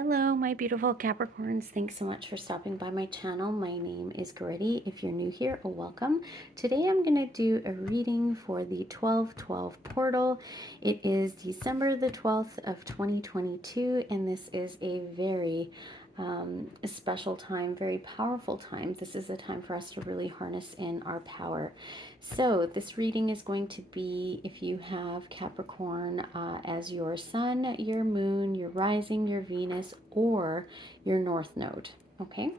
Hello, my beautiful Capricorns. Thanks so much for stopping by my channel. My name is Goretti. If you're new here, welcome. Today I'm going to do a reading for the 12/12 portal. It is December the 12th of 2022, and this is a very a special time, very powerful time. This is a time for us to really harness in our power. So this reading is going to be if you have Capricorn as your sun, your moon, your rising, your Venus, or your north node. Okay.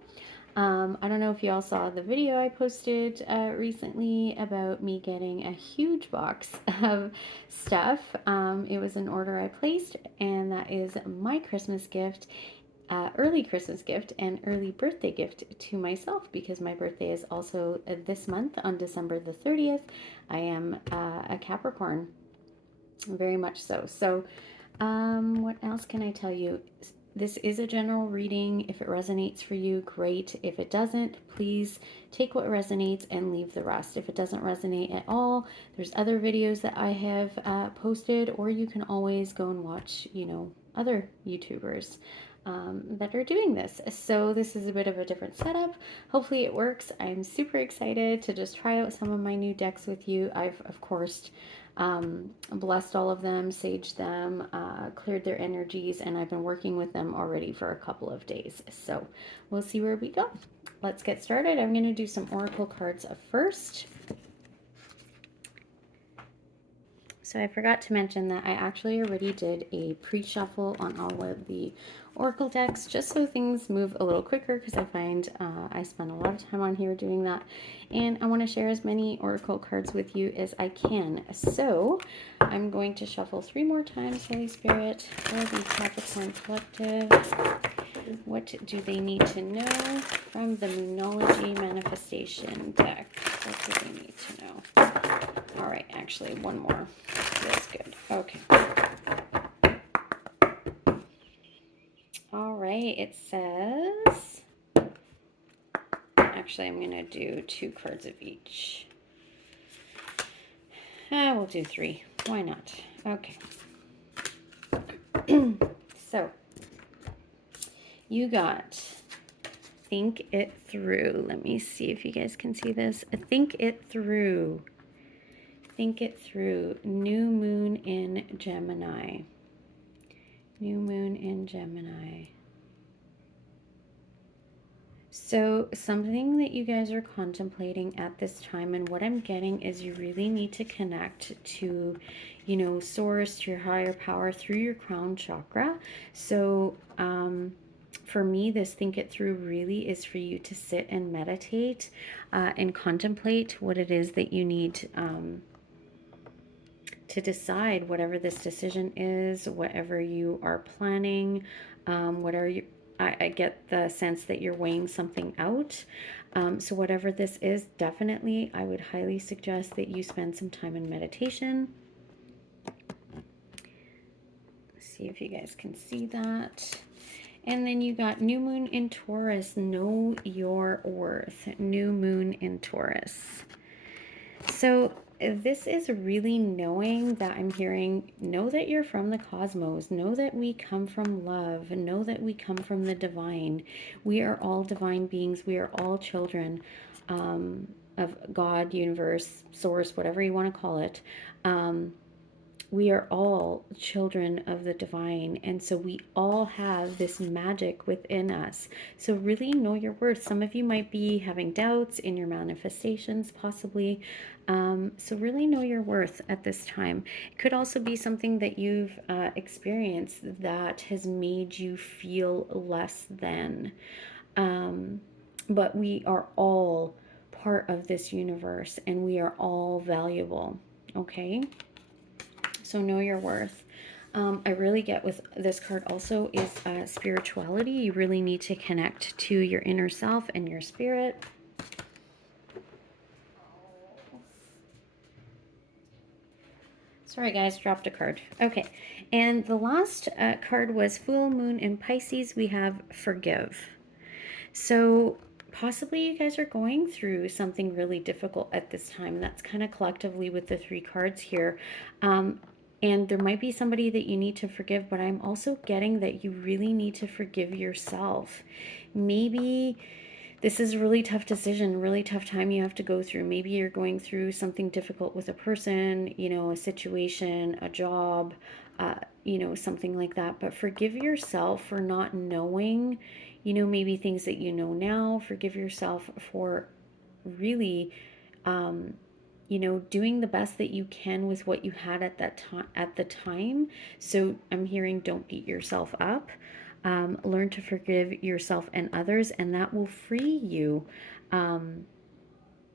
I don't know if you all saw the video I posted recently about me getting a huge box of stuff. It was an order I placed, and that is my Christmas gift, early Christmas gift and early birthday gift to myself, because my birthday is also this month on December the 30th. I am a Capricorn, very much so. So, what else can I tell you? This is a general reading. If it resonates for you, great. If it doesn't, please take what resonates and leave the rest. If it doesn't resonate at all, there's other videos that I have posted, or you can always go and watch, other YouTubers that are doing this. So this is a bit of a different setup. Hopefully it works. I'm super excited to just try out some of my new decks with you. I've, of course, blessed all of them, saged them, cleared their energies, and I've been working with them already for a couple of days. So we'll see where we go. Let's get started. I'm going to do some oracle cards first. So I forgot to mention that I actually already did a pre-shuffle on all of the oracle decks, just so things move a little quicker, because I find I spend a lot of time on here doing that, and I want to share as many oracle cards with you as I can. So I'm going to shuffle 3 more times, Holy Spirit, for the Capricorn Collective. What do they need to know from the Moonology Manifestation deck? What do they need to know? All right, actually, one more. Feels good. Okay. All right, it says... Actually, I'm going to do 2 cards of each. We'll do 3. Why not? Okay. So, you got Think It Through. Let me see if you guys can see this. Think It Through. Think It Through. New moon in Gemini. New moon in Gemini. So something that you guys are contemplating at this time, and what I'm getting is you really need to connect to, source, to your higher power through your crown chakra. So for me, this Think It Through really is for you to sit and meditate and contemplate what it is that you need to decide, whatever this decision is, whatever you are planning, whatever you... I get the sense that you're weighing something out. So whatever this is, definitely, I would highly suggest that you spend some time in meditation. Let's see if you guys can see that. And then you got new moon in Taurus. Know your worth. New moon in Taurus. So this is really knowing that I'm hearing, know that you're from the cosmos, know that we come from love, know that we come from the divine. We are all divine beings. We are all children of God, universe, source, whatever you want to call it. We are all children of the divine, and so we all have this magic within us. So really know your worth. Some of you might be having doubts in your manifestations, possibly. So really know your worth at this time. It could also be something that you've experienced that has made you feel less than. But we are all part of this universe, and we are all valuable, okay? So know your worth. I really get with this card also is spirituality. You really need to connect to your inner self and your spirit. Sorry guys, dropped a card. Okay, and the last card was full moon in Pisces. We have forgive. So possibly you guys are going through something really difficult at this time. That's kind of collectively with the 3 cards here. And there might be somebody that you need to forgive, but I'm also getting that you really need to forgive yourself. Maybe this is a really tough decision, really tough time you have to go through. Maybe you're going through something difficult with a person, you know, a situation, a job, you know, something like that. But forgive yourself for not knowing, you know, maybe things that you know now. Forgive yourself for really, you know, doing the best that you can with what you had at that time, at the time. So I'm hearing, don't beat yourself up. Learn to forgive yourself and others, and that will free you,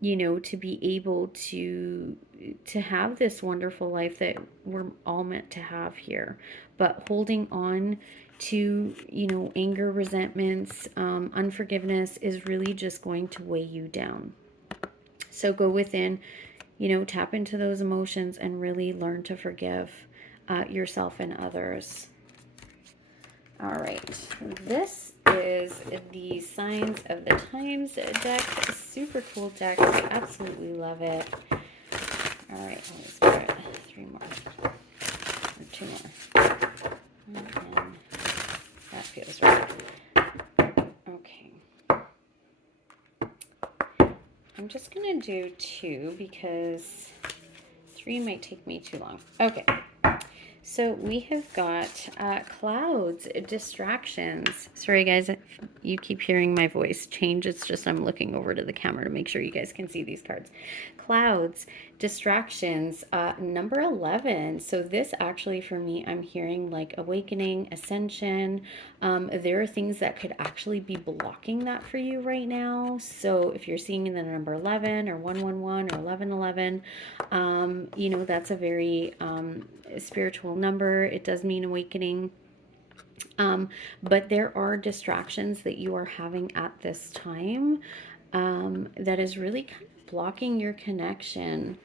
you know, to be able to have this wonderful life that we're all meant to have here. But holding on to, you know, anger, resentments, unforgiveness is really just going to weigh you down. So go within, you know, tap into those emotions and really learn to forgive yourself and others. All right, this is the Signs of the Times deck. Super cool deck. I absolutely love it. All right, let's get 3 more or 2 more. And that feels right. Okay. I'm just going to do 2 because 3 might take me too long. Okay. So we have got clouds, distractions. Sorry, guys, you keep hearing my voice change. It's just I'm looking over to the camera to make sure you guys can see these cards. Clouds, distractions, number 11. So this actually for me, I'm hearing like awakening, ascension. There are things that could actually be blocking that for you right now. So if you're seeing the number 11 or 111 or 1111, you know, that's a very spiritual number. It does mean awakening. But there are distractions that you are having at this time that is really kind of blocking your connection,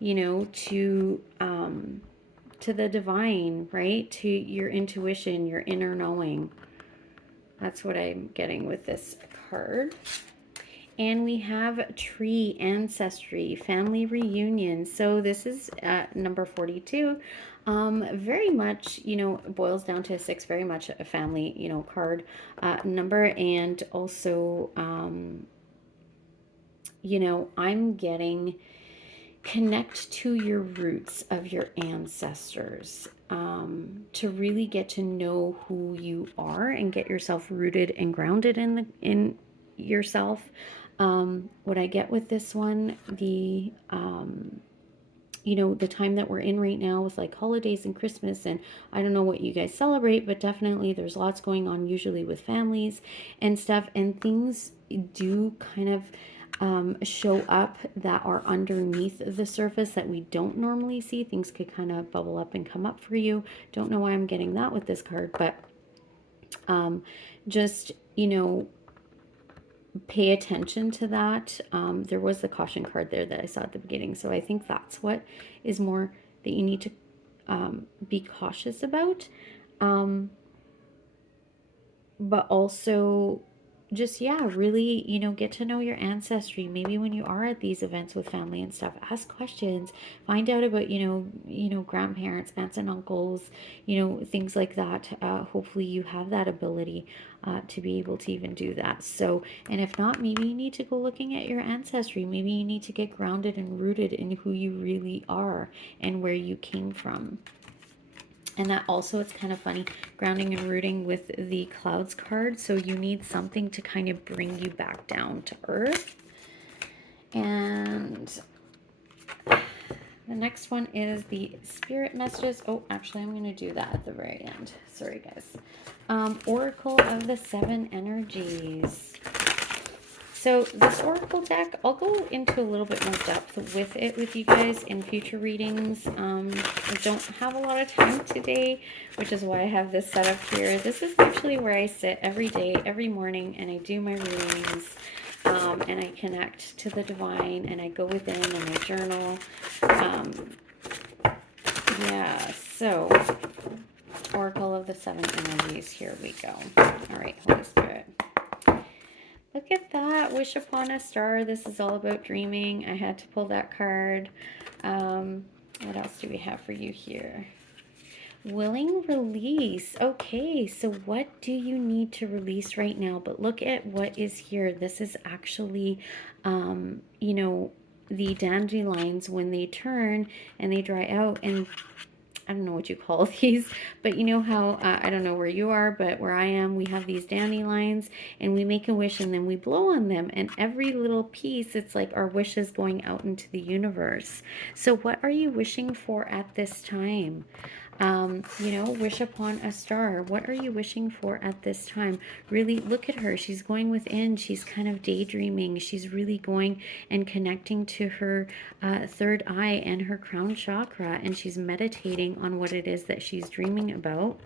you know, to the divine, right? To your intuition, your inner knowing. That's what I'm getting with this card. And we have tree, ancestry, family reunion. So this is number 42. Very much, you know, boils down to 6, very much a family, you know, card number. And also, you know, I'm getting connect to your roots of your ancestors, to really get to know who you are and get yourself rooted and grounded in yourself. What I get with this one, the you know, the time that we're in right now with like holidays and Christmas, and I don't know what you guys celebrate, but definitely there's lots going on usually with families and stuff, and things do kind of show up that are underneath the surface that we don't normally see. Things could kind of bubble up and come up for you. Don't know why I'm getting that with this card, but just, you know, pay attention to that. There was the caution card there that I saw at the beginning. So I think that's what is more that you need to be cautious about. But also just, yeah, really, you know, get to know your ancestry. Maybe when you are at these events with family and stuff, ask questions, find out about, you know, grandparents, aunts and uncles, you know, things like that. Hopefully you have that ability to be able to even do that. So, and if not, maybe you need to go looking at your ancestry. Maybe you need to get grounded and rooted in who you really are and where you came from. And that also, it's kind of funny, grounding and rooting with the clouds card. So you need something to kind of bring you back down to earth. And the next one is the spirit messages. Oh, actually, I'm going to do that at the very end. Sorry, guys. Oracle of the 7 energies. So this Oracle deck, I'll go into a little bit more depth with it with you guys in future readings. I don't have a lot of time today, which is why I have this set up here. This is actually where I sit every day, every morning, and I do my readings, and I connect to the divine, and I go within and I journal. Yeah, so Oracle of the 7 energies, here we go. All right, Holy Spirit. Look at that. Wish upon a star. This is all about dreaming. I had to pull that card. What else do we have for you here? Willing release. Okay, so what do you need to release right now? But look at what is here. This is actually, you know, the dandelions when they turn and they dry out, and I don't know what you call these, but you know how, I don't know where you are, but where I am, we have these dandelions and we make a wish and then we blow on them. And every little piece, it's like our wishes going out into the universe. So what are you wishing for at this time? You know, wish upon a star. What are you wishing for at this time? Really look at her. She's going within. She's kind of daydreaming. She's really going and connecting to her third eye and her crown chakra. And she's meditating on what it is that she's dreaming about.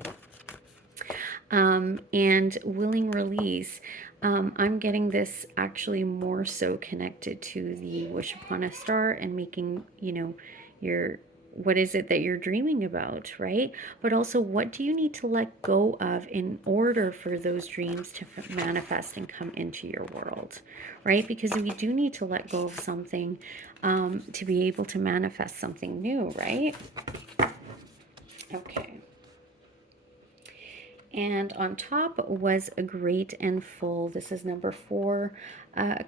And willing release. I'm getting this actually more so connected to the wish upon a star and making, you know, your what is it that you're dreaming about, right? But also, what do you need to let go of in order for those dreams to manifest and come into your world, right? Because we do need to let go of something to be able to manifest something new, right? Okay. And on top was a great and full. This is number 4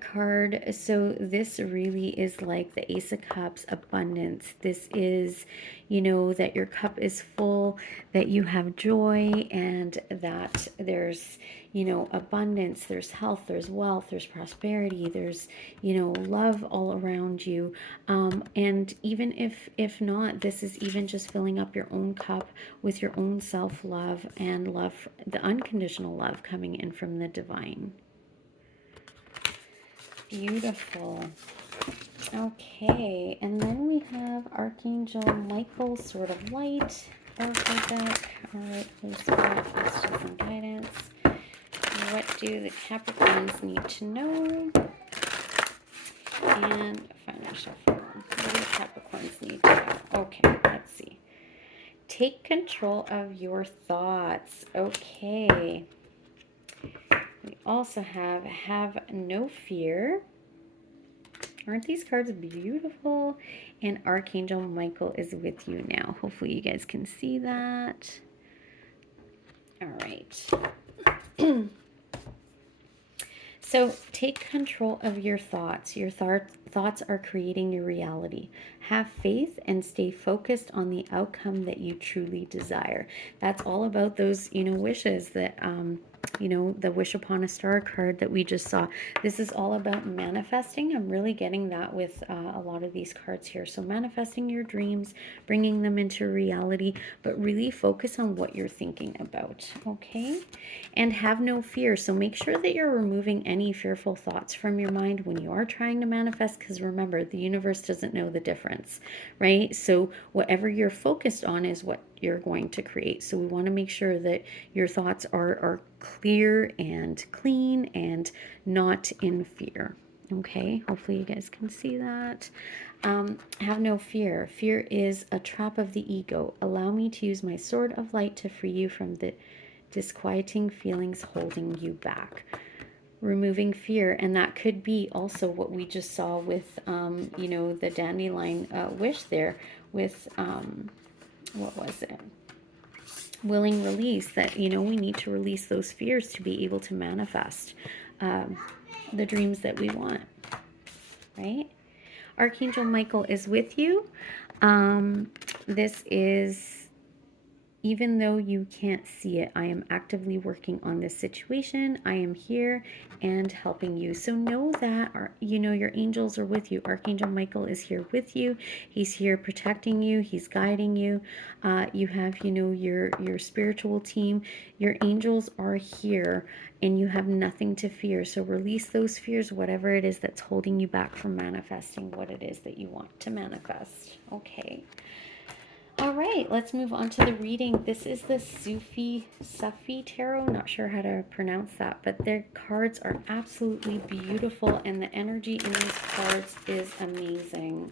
card. So this really is like the Ace of Cups, abundance. This is, you know, that your cup is full, that you have joy, and that there's, you know, abundance, there's health, there's wealth, there's prosperity, there's, you know, love all around you. And even if not, this is even just filling up your own cup with your own self-love and love, the unconditional love coming in from the divine. Beautiful. Okay, and then we have Archangel Michael, Sword of Light, Oracle deck. All right, please give some guidance. What do the Capricorns need to know? And financial freedom. What do Capricorns need to know? Okay, let's see. Take control of your thoughts. Okay. We also have no fear. Aren't these cards beautiful? And Archangel Michael is with you now. Hopefully you guys can see that. All right. So take control of your thoughts. Your thoughts are creating your reality. Have faith and stay focused on the outcome that you truly desire. That's all about those, you know, wishes that, you know, the wish upon a star card that we just saw. This is all about manifesting. I'm really getting that with a lot of these cards here. So manifesting your dreams, bringing them into reality, but really focus on what you're thinking about, okay? And have no fear. So make sure that you're removing any fearful thoughts from your mind when you are trying to manifest, because remember, the universe doesn't know the difference, right? So whatever you're focused on is what you're going to create. So we want to make sure that your thoughts are clear and clean and not in fear. Okay, hopefully you guys can see that. Have no fear. Fear is a trap of the ego. Allow me to use my sword of light to free you from the disquieting feelings holding you back. Removing fear, and that could be also what we just saw with, you know, the dandelion wish there with, what was it? Willing release, that, you know, we need to release those fears to be able to manifest the dreams that we want, right? Archangel Michael is with you. This is, even though you can't see it, I am actively working on this situation. I am here and helping you. So know that, you know, your angels are with you. Archangel Michael is here with you. He's here protecting you. He's guiding you. You have, you know, your spiritual team. Your angels are here and you have nothing to fear. So release those fears, whatever it is that's holding you back from manifesting what it is that you want to manifest. Okay. All right, let's move on to the reading. This is the Sufi Tarot. Not sure how to pronounce that, but their cards are absolutely beautiful, and the energy in these cards is amazing.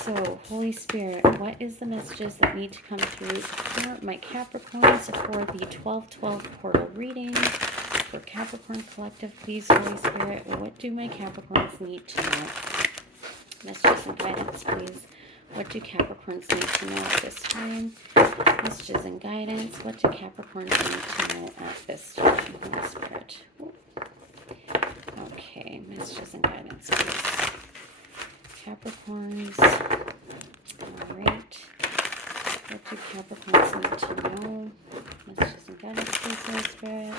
So, Holy Spirit, what is the messages that need to come through for my Capricorns for the 12/12 portal reading? For Capricorn Collective, please, Holy Spirit, what do my Capricorns need to know? Messages and guidance, please. What do Capricorns need to know at this time? Messages and guidance. What do Capricorns need to know at this time? Holy Spirit. Okay, messages and guidance, please. Capricorns. All right. What do Capricorns need to know? Messages and guidance, please, Holy Spirit.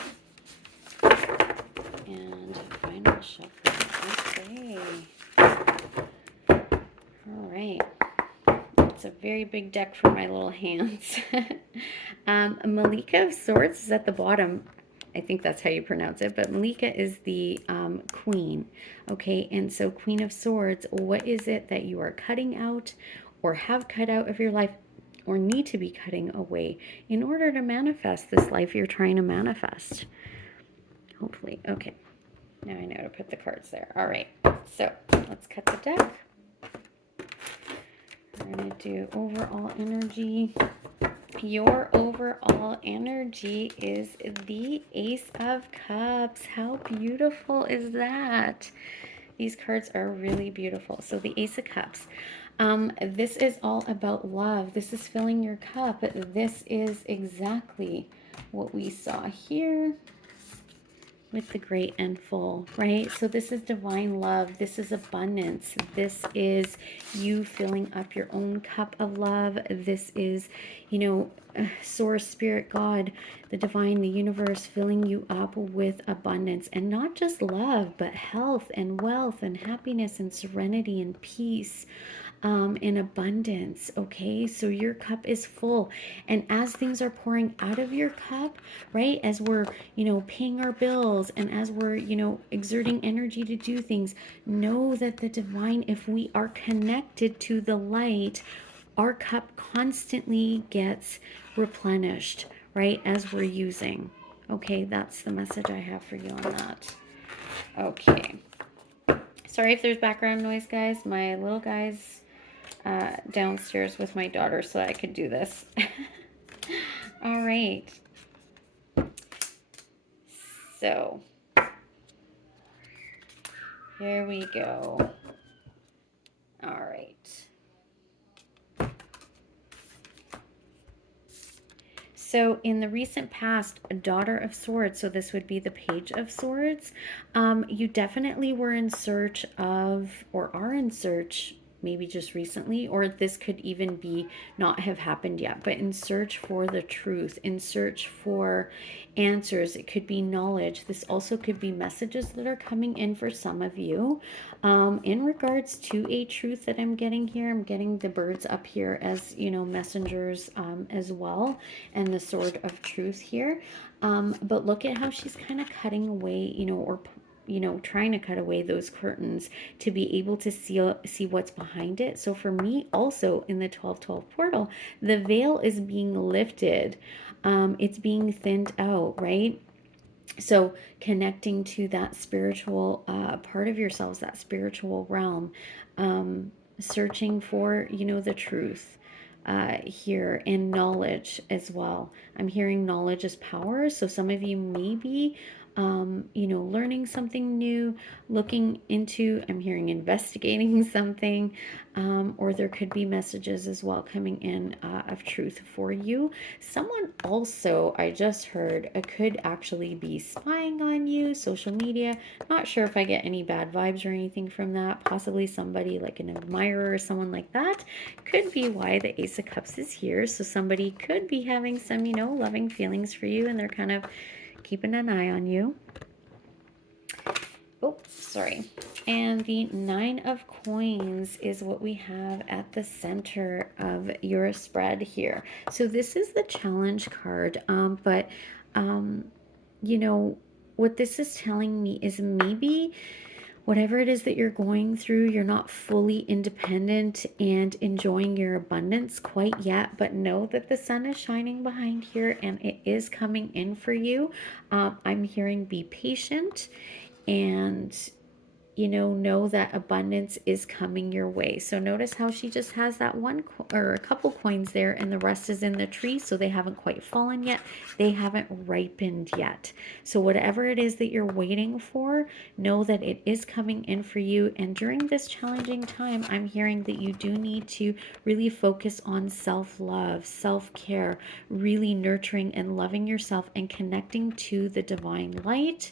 And final shuffle. Okay. All right. It's a very big deck for my little hands. Malika of Swords is at the bottom. I think that's how you pronounce it, but Malika is the queen. Okay, and so Queen of Swords, what is it that you are cutting out or have cut out of your life or need to be cutting away in order to manifest this life you're trying to manifest? Hopefully. Okay, now I know to put the cards there. All right, so let's cut the deck. We're going to do overall energy. Your overall energy is the Ace of Cups. How beautiful is that? These cards are really beautiful. So the Ace of Cups. This is all about love. This is filling your cup. This is exactly what we saw here with the great and full, right? So this is divine love. This is abundance. This is you filling up your own cup of love. This is, you know, source, spirit, God, the divine, the universe filling you up with abundance, and not just love, but health and wealth and happiness and serenity and peace. In abundance. Okay, so your cup is full, and as things are pouring out of your cup, right, as we're, you know, paying our bills, and as we're, you know, exerting energy to do things, know that the divine, if we are connected to the light, our cup constantly gets replenished, right, as we're using. Okay, that's the message I have for you on that. Okay, sorry if there's background noise, guys. My little guy's downstairs with my daughter so I could do this. All right. So here we go. All right. So in the recent past, a Daughter of Swords, so this would be the Page of Swords, you definitely were in search of, or are in search, maybe just recently, or this could even be not have happened yet, but in search for the truth, in search for answers. It could be knowledge. This also could be messages that are coming in for some of you in regards to a truth that I'm getting here. I'm getting the birds up here as, you know, messengers as well, and the sword of truth here. But look at how she's kind of cutting away, you know, or you know, trying to cut away those curtains to be able to see what's behind it. So for me also in the 1212 portal, the veil is being lifted. It's being thinned out, right? So connecting to that spiritual part of yourselves, that spiritual realm, searching for, you know, the truth here, and knowledge as well. I'm hearing knowledge is power. So some of you may be, you know, learning something new, looking into, I'm hearing investigating something, or there could be messages as well coming in of truth for you. Someone also, I just heard, could actually be spying on you, social media. Not sure if I get any bad vibes or anything from that. Possibly somebody like an admirer or someone like that. Could be why the Ace of Cups is here. So somebody could be having some, you know, loving feelings for you, and they're kind of keeping an eye on you. Oh, sorry. And the Nine of Coins is what we have at the center of your spread here. So this is the challenge card, but you know, what this is telling me is maybe whatever it is that you're going through, you're not fully independent and enjoying your abundance quite yet, but know that the sun is shining behind here and it is coming in for you. I'm hearing be patient and know that abundance is coming your way. So notice how she just has that one or a couple coins there, and the rest is in the tree, so they haven't quite fallen yet. They haven't ripened yet. So whatever it is that you're waiting for, know that it is coming in for you. And during this challenging time, I'm hearing that you do need to really focus on self-love, self-care, really nurturing and loving yourself and connecting to the divine light.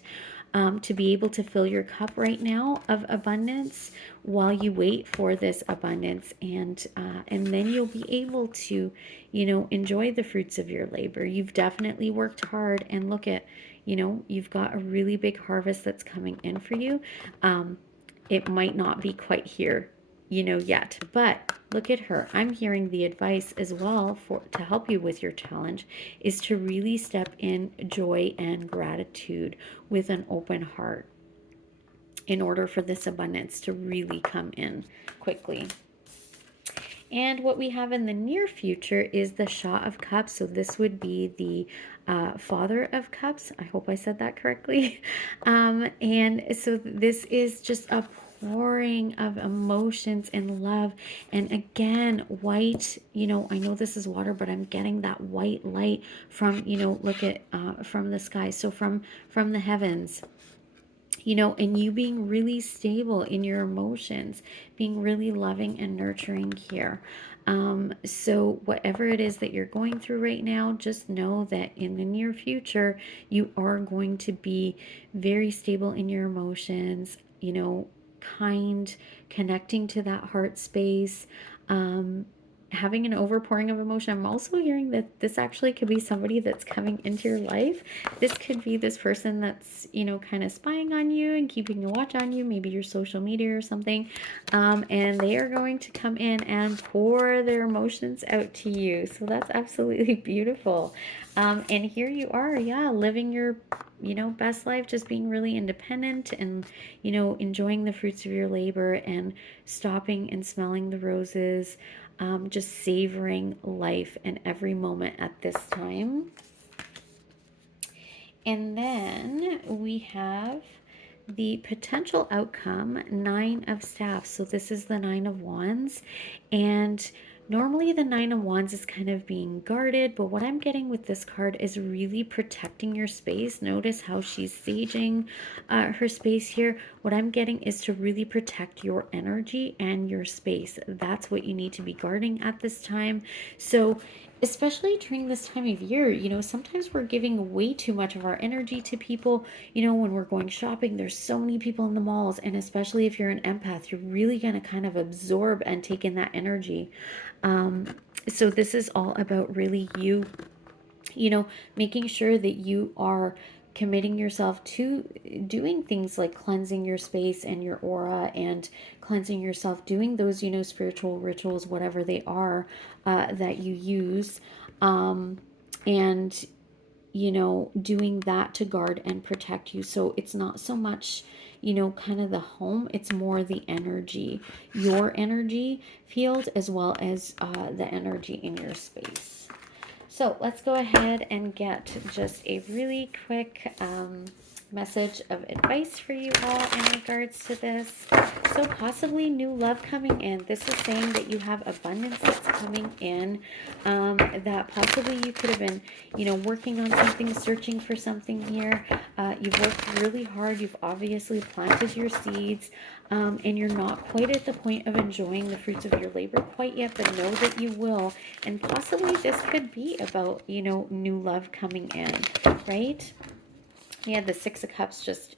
To be able to fill your cup right now of abundance while you wait for this abundance, and then you'll be able to, enjoy the fruits of your labor. You've definitely worked hard, and look at, you've got a really big harvest that's coming in for you. It might not be quite here, yet, but look at her. I'm hearing the advice as well to help you with your challenge is to really step in joy and gratitude with an open heart in order for this abundance to really come in quickly. And what we have in the near future is the Shah of Cups. So this would be the Father of Cups. I hope I said that correctly. And so this is just a pouring of emotions and love. And again, white, I know this is water, but I'm getting that white light from, look at, from the sky. So from the heavens. And you being really stable in your emotions, being really loving and nurturing here. So whatever it is that you're going through right now, just know that in the near future, you are going to be very stable in your emotions, kind, connecting to that heart space, having an overpouring of emotion. I'm also hearing that this actually could be somebody that's coming into your life. This could be this person that's, kind of spying on you and keeping a watch on you, maybe your social media or something. And they are going to come in and pour their emotions out to you. So that's absolutely beautiful. And here you are, living your best life, just being really independent and, enjoying the fruits of your labor and stopping and smelling the roses, just savoring life and every moment at this time. And then we have the potential outcome, 9 of Staffs. So this is the 9 of Wands. And normally the 9 of Wands is kind of being guarded, but what I'm getting with this card is really protecting your space. Notice how she's saging her space here. What I'm getting is to really protect your energy and your space. That's what you need to be guarding at this time. So especially during this time of year, sometimes we're giving way too much of our energy to people. When we're going shopping, there's so many people in the malls, and especially if you're an empath, you're really going to kind of absorb and take in that energy. So this is all about really making sure that you are committing yourself to doing things like cleansing your space and your aura and cleansing yourself, doing those, spiritual rituals, whatever they are, that you use, and, doing that to guard and protect you. So it's not so much, kind of the home, it's more the energy, your energy field, as well as the energy in your space. So let's go ahead and get just a really quick message of advice for you all in regards to this. So possibly new love coming in. This is saying that you have abundance that's coming in, that possibly you could have been, working on something, searching for something here. You've worked really hard. You've obviously planted your seeds, and you're not quite at the point of enjoying the fruits of your labor quite yet, but know that you will. And possibly this could be about, new love coming in, right? Yeah, the 6 of Cups just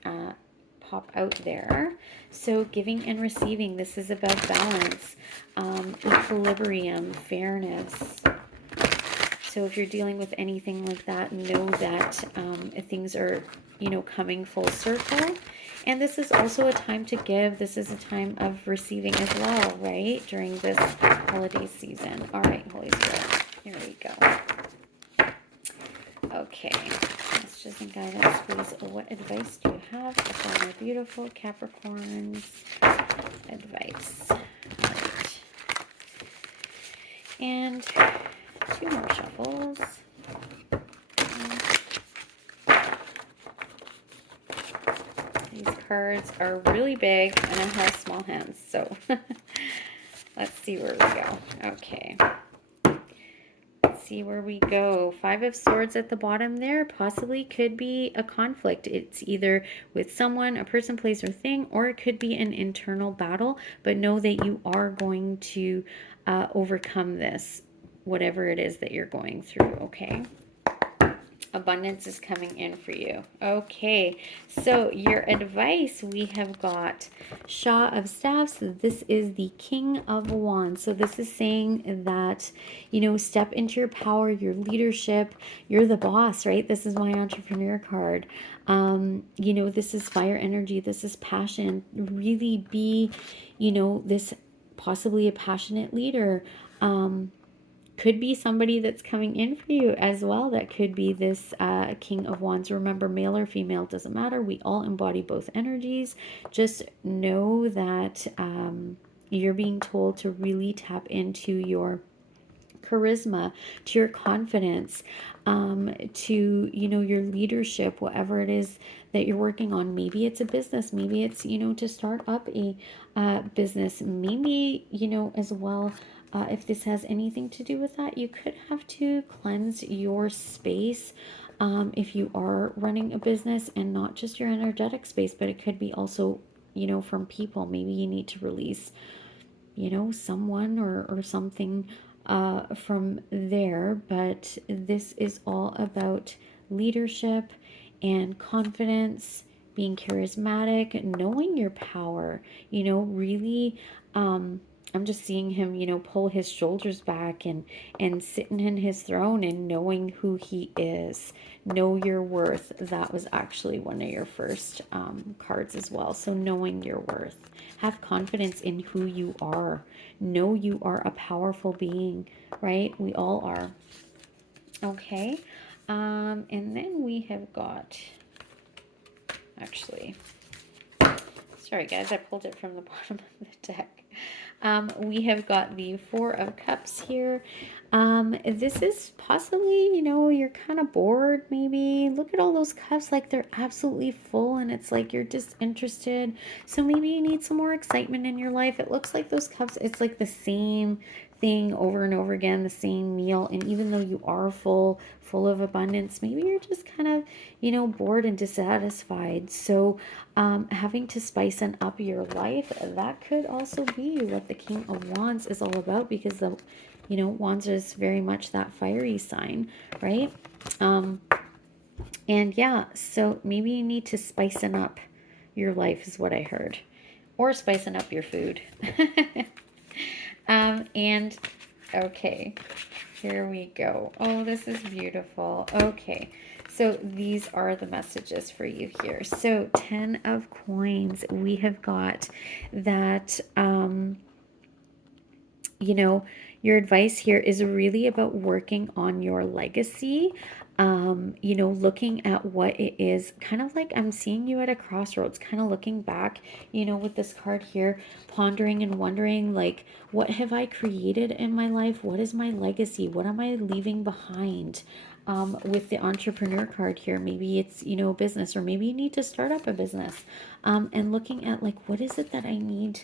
pop out there. So giving and receiving, this is about balance, equilibrium, fairness. So if you're dealing with anything like that, know that things are, coming full circle. And this is also a time to give. This is a time of receiving as well, right? During this holiday season. All right, Holy Spirit. Here we go. Okay. Messages and guidance, please. What advice do you have for my beautiful Capricorns? Advice. All right. And 2 more shuffles. These cards are really big and I have small hands, so let's see where we go. Okay. Let's see where we go. Five of Swords at the bottom there possibly could be a conflict. It's either with someone, a person, place, or thing, or it could be an internal battle, but know that you are going to overcome this, whatever it is that you're going through, okay? Abundance is coming in for you. Okay, so your advice, we have got Shaw of Staffs. This is the King of Wands. So this is saying that, you know, step into your power, your leadership. You're the boss, right? This is my entrepreneur card. You know, this is fire energy. This is passion. Really be, you know, this possibly a passionate leader. Could be somebody that's coming in for you as well. That could be this King of Wands. Remember, male or female, doesn't matter. We all embody both energies. Just know that you're being told to really tap into your charisma, to your confidence, to, you know, your leadership, whatever it is that you're working on. Maybe it's a business. Maybe it's, you know, to start up a business. Maybe, you know, as well, if this has anything to do with that, you could have to cleanse your space if you are running a business, and not just your energetic space, but it could be also, you know, from people. Maybe you need to release, you know, someone or something from there. But this is all about leadership and confidence, being charismatic, knowing your power, you know, really I'm just seeing him, you know, pull his shoulders back and sitting in his throne and knowing who he is. Know your worth. That was actually one of your first cards as well. So knowing your worth. Have confidence in who you are. Know you are a powerful being, right? We all are. Okay. And then we have got, actually, sorry guys, I pulled it from the bottom of the deck. We have got the Four of Cups here. This is possibly, you know, you're kind of bored maybe. Look at all those cups, like they're absolutely full, and it's like you're disinterested. So maybe you need some more excitement in your life. It looks like those cups, it's like the same thing over and over again, the same meal. And even though you are full of abundance, maybe you're just kind of, you know, bored and dissatisfied. So having to spice up your life, that could also be what the King of Wands is all about, because the, you know, Wands is very much that fiery sign, right? And yeah, so maybe you need to spice up your life is what I heard, or spicing up your food. And okay, here we go. Oh, this is beautiful. Okay, so these are the messages for you here. So 10 of coins, we have got that, you know, your advice here is really about working on your legacy. You know, looking at what it is, kind of like I'm seeing you at a crossroads, kind of looking back, you know, with this card here, pondering and wondering, like, what have I created in my life? What is my legacy? What am I leaving behind? With the entrepreneur card here, maybe it's, you know, a business, or maybe you need to start up a business, and looking at, like, what is it that I need,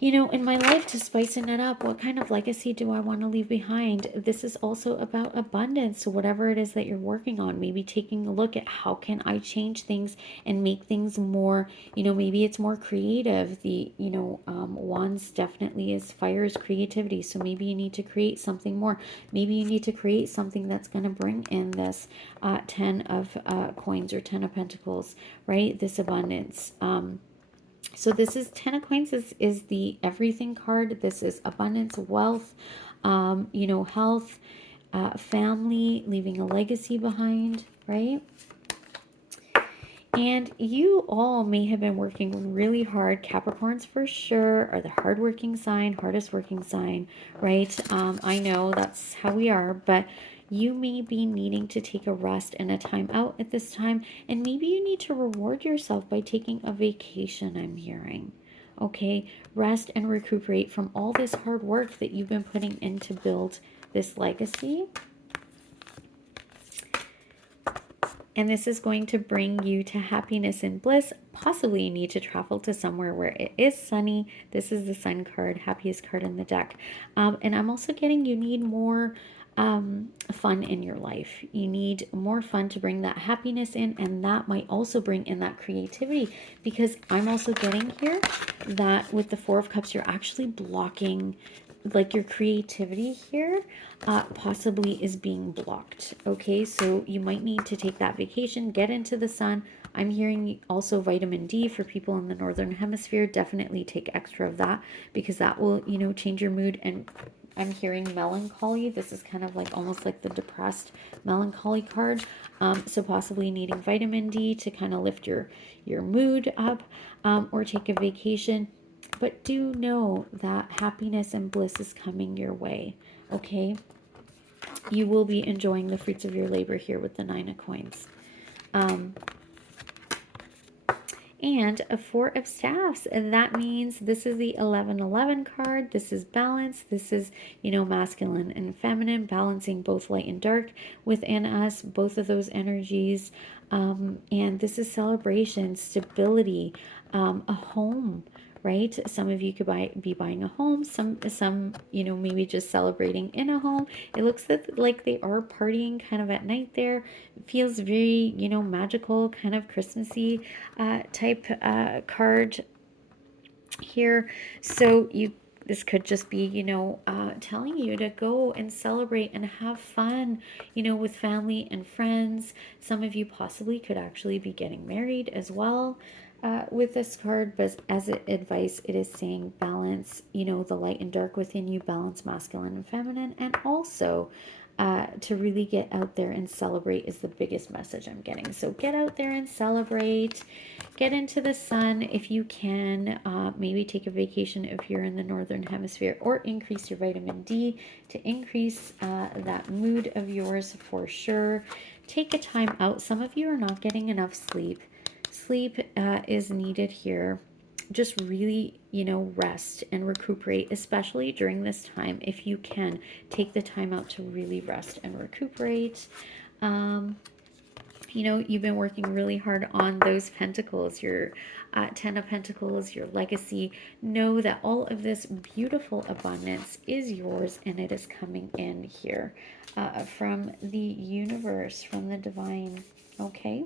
you know, in my life to spicing it up. What kind of legacy do I want to leave behind? This is also about abundance. So whatever it is that you're working on, maybe taking a look at how can I change things and make things more, you know, maybe it's more creative. The, you know, Wands definitely is fire, is creativity. So maybe you need to create something more. Maybe you need to create something that's going to bring in this 10 of coins, or 10 of pentacles, right? This abundance. So this is 10 of coins is the everything card. This is abundance, wealth, you know, health, family, leaving a legacy behind, right? And you all may have been working really hard. Capricorns for sure are the hardworking sign, hardest working sign, right? I know that's how we are, but you may be needing to take a rest and a time out at this time. And maybe you need to reward yourself by taking a vacation, I'm hearing. Okay, rest and recuperate from all this hard work that you've been putting in to build this legacy. And this is going to bring you to happiness and bliss. Possibly you need to travel to somewhere where it is sunny. This is the sun card, happiest card in the deck. And I'm also getting you need more fun in your life. You need more fun to bring that happiness in, and that might also bring in that creativity, because I'm also getting here that with the Four of Cups, you're actually blocking like your creativity here possibly is being blocked. Okay, so you might need to take that vacation, get into the sun. I'm hearing also vitamin D for people in the northern hemisphere. Definitely take extra of that, because that will, you know, change your mood. And I'm hearing melancholy. This is kind of like almost like the depressed melancholy card. So possibly needing vitamin D to kind of lift your mood up, or take a vacation. But do know that happiness and bliss is coming your way, okay? You will be enjoying the fruits of your labor here with the Nine of Coins. And a Four of Staffs, and that means this is the 1111 card. This is balance. This is, you know, masculine and feminine, balancing both light and dark within us, both of those energies. And this is celebration, stability, a home, right? Some of you could be buying a home. Some, you know, maybe just celebrating in a home. It looks like they are partying kind of at night there. It feels very, you know, magical, kind of Christmassy type card here. So this could just be, you know, telling you to go and celebrate and have fun, you know, with family and friends. Some of you possibly could actually be getting married as well with this card. But as advice, it is saying balance, you know, the light and dark within you, balance masculine and feminine, and also to really get out there and celebrate is the biggest message I'm getting. So get out there and celebrate. Get into the sun if you can. Maybe take a vacation if you're in the northern hemisphere, or increase your vitamin D to increase that mood of yours for sure. Take a time out. Some of you are not getting enough sleep. Sleep is needed here. Just really, you know, rest and recuperate, especially during this time. If you can, take the time out to really rest and recuperate. You know, you've been working really hard on those pentacles, your 10 of Pentacles, your legacy. Know that all of this beautiful abundance is yours, and it is coming in here from the universe, from the divine. Okay.